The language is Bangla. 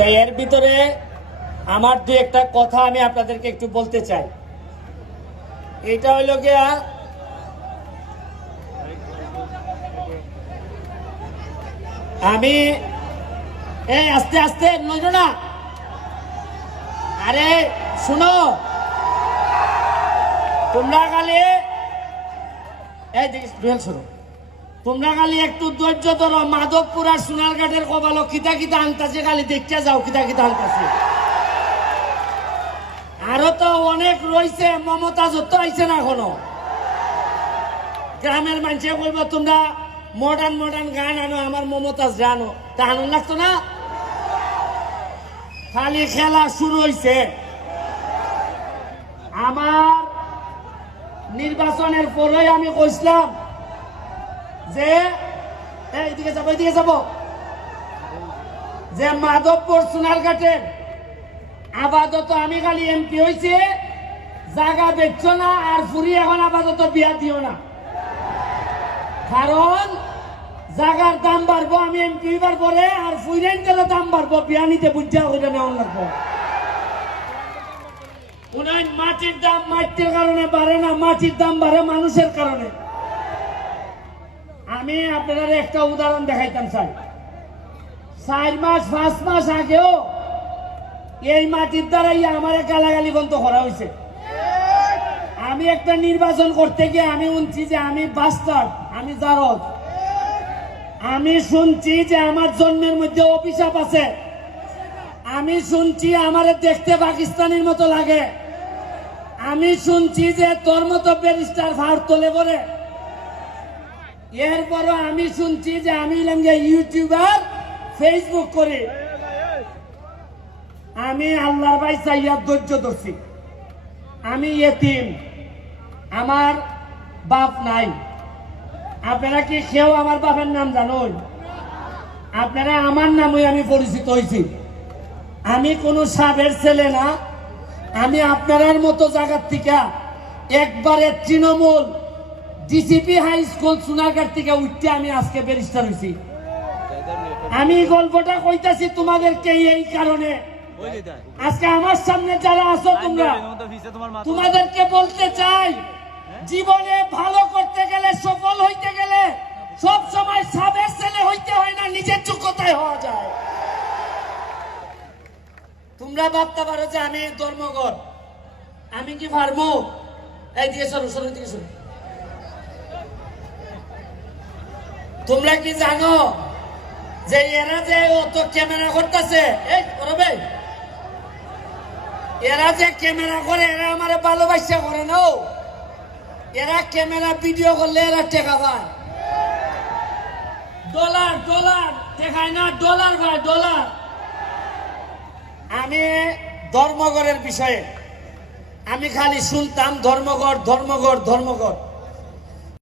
তো এর ভিতরে আমার দু একটা কথা আমি আপনাদেরকে একটু বলতে চাই। এটা হইল গিয়া, আমি এই আস্তে আস্তে, নইল না। আরে, শুনো। তোমরা খালি, এই দুহেল শুনো। তোমরা খালি একটু ধৈর্য ধরো, মাধবপুর আর সোনারঘাটের কবালো কিতা কিতা আনতাছে, খালি দেখতে যাও, কিতা কিতা আনতাছে। আরও তো অনেক রয়েছে, মমতা যত আইছে না এখনও। গ্রামের মানুষে বলব তোমরা মডার্ন মডার্ন গান আনো, আমার মমতাজ জানো তা আনন্দ লাগতো না? খালি খেলা শুরু হইছে। আমার নির্বাচনের পরেই আমি কইছিলাম যে এই, এইদিকে যাব এইদিকে যাব। যে মাধবপুর সোনারঘাটের আপাতত আমি খালি এমপি হয়েছে জায়গা বেচছো না আর ফুরি এখন আপাতত বিয়া দিও না। কারণ জাগার দাম বাড়বো আমি এমপি হইবার পরে আর ফুইরেন্টেরও দাম বাড়বো বিয়া নিতে বুঝা হইলে নেওয়ার লাগবো উনাই মাটির দাম মাটির কারণে বাড়ে না মাটির দাম বাড়ে মানুষের কারণে। আমি আপনাদের একটা উদাহরণ দেখাইতাম, স্যার। চার মাস, পাঁচ মাস আগেও এই মাটির দ্বারাই আমার গালাগালি বন্ধ করা হয়েছে। আমি একটা নির্বাচন করতে গিয়ে আমি শুনছি যে আমি বাস্টার আমি জারদ। আমি শুনছি যে আমার জন্মের মধ্যে অভিশাপ আছে। আমি শুনছি আমার দেখতে পাকিস্তানের মতো লাগে। আমি শুনছি যে তোর মতো ব্যারিস্টার ভাড় তোলে পরে এরপরও আমি শুনছি যে আমি ইউটিউবার ফেসবুক করি। আমি আল্লাহ ভাই চাইয়া ধৈর্য ধরছি। আমি এতিম। আমার বাপ নাই। আপনারা কি কেউ আমার বাপের নাম জানুন আপনারা আমার নামে আমি পরিচিত হয়েছি আমি কোনো সাবের ছেলে না। আমি আপনার মতো জায়গার থেকে একবারে Trinamool DCP high school Sonarghat থেকে উঠতে আমি আজকে ব্যারিস্টার হয়েছি। আমি গল্পটা কইতাছি তোমাদেরকে এই কারণে। আজকে আমার সামনে যারা আছো তোমরা, তোমাদেরকে বলতে চাই, জীবনে ভালো করতে গেলে, সফল হইতে গেলে সব সময় সাবের ছেলে হইতে হয় না, নিজের যোগ্যতায় হওয়া যায়। তোমরা ভাবতে পারো যে আমি ধর্মগর আমি কি পারব? এই দিকে সরো সরো দিকে সরো। তোমরা কি জানো যে এরা যে অত ক্যামেরা করতেছে? এই করবে এরা যে ক্যামেরা করে, এরা আমার ভালোবাসা করে না এরা ক্যামেরা ভিডিও করলে এরা টেকা পায়। Dollar dollar. দেখায় না, ডলার ভাই, ডলার। আমি ধর্মগড়ের বিষয়ে, আমি খালি শুনতাম ধর্মগড় ধর্মগড় ধর্মগড়